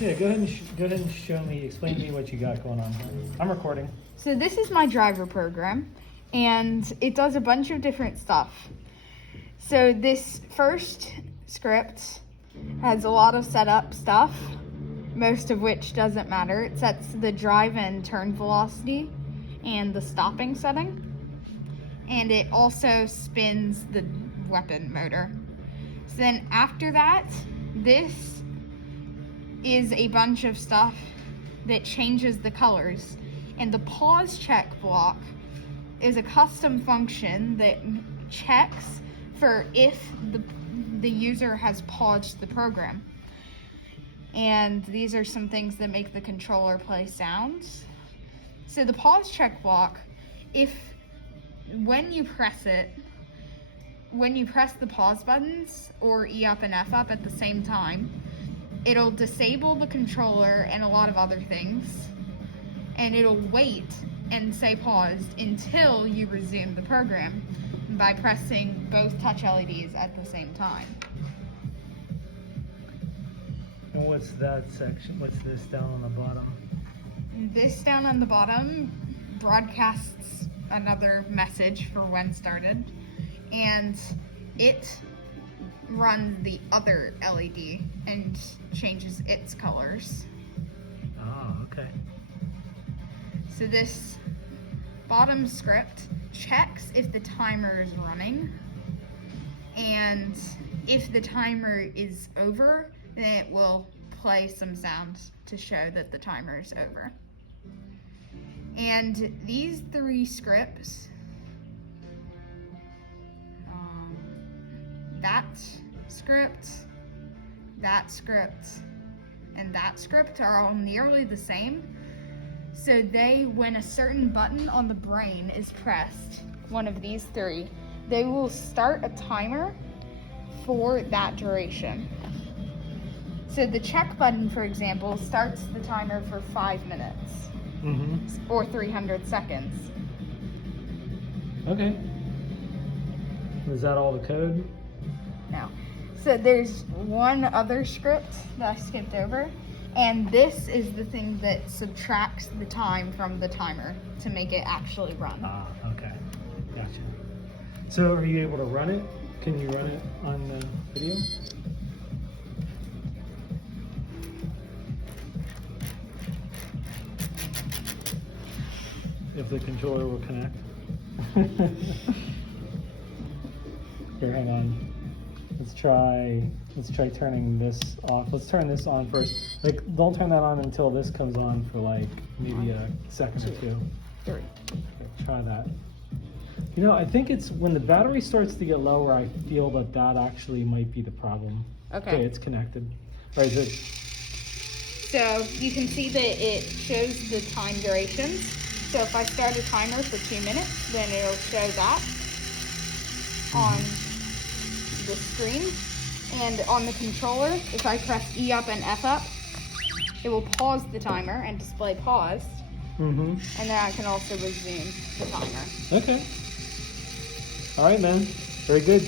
Yeah, go ahead and show me, explain to me what you got going on here. I'm recording. So this is my driver program, and it does a bunch of different stuff. So this first script has a lot of setup stuff, most of which doesn't matter. It sets the drive and turn velocity and the stopping setting. And it also spins the weapon motor. So then after that, this is a bunch of stuff that changes the colors. And the pause check block is a custom function that checks for if the user has paused the program. And these are some things that make the controller play sounds. So the pause check block, when you press the pause buttons or E up and F up at the same time, it'll disable the controller and a lot of other things, and it'll wait and say paused until you resume the program by pressing both touch LEDs at the same time. And what's that section? What's this down on the bottom? This down on the bottom broadcasts another message for when started, and it runs the other LED and changes its colors. Oh, okay. So this bottom script checks if the timer is running, and if the timer is over, then it will play some sounds to show that the timer is over. And these three scripts, that script, and that script are all nearly the same. So when a certain button on the brain is pressed, one of these three, they will start a timer for that duration. So the check button, for example, starts the timer for 5 minutes. Or 300 seconds. Okay. Is that all the code? No. So there's one other script that I skipped over, and this is the thing that subtracts the time from the timer to make it actually run. Ah, okay. Gotcha. So are you able to run it? Can you run it on the video? If the controller will connect. Here, hang on. Let's try turning this off. Let's turn this on first. Like, don't turn that on until this comes on for like maybe a second or two. 3. Okay, try that. You know, I think it's when the battery starts to get lower, I feel that actually might be the problem. Okay. It's connected. All right, good. So you can see that it shows the time durations. So if I start a timer for 2 minutes, then it'll show that on the screen. And on the controller, if I press E up and F up, it will pause the timer and display paused. And then I can also resume the timer. Okay. All right, man. Very good.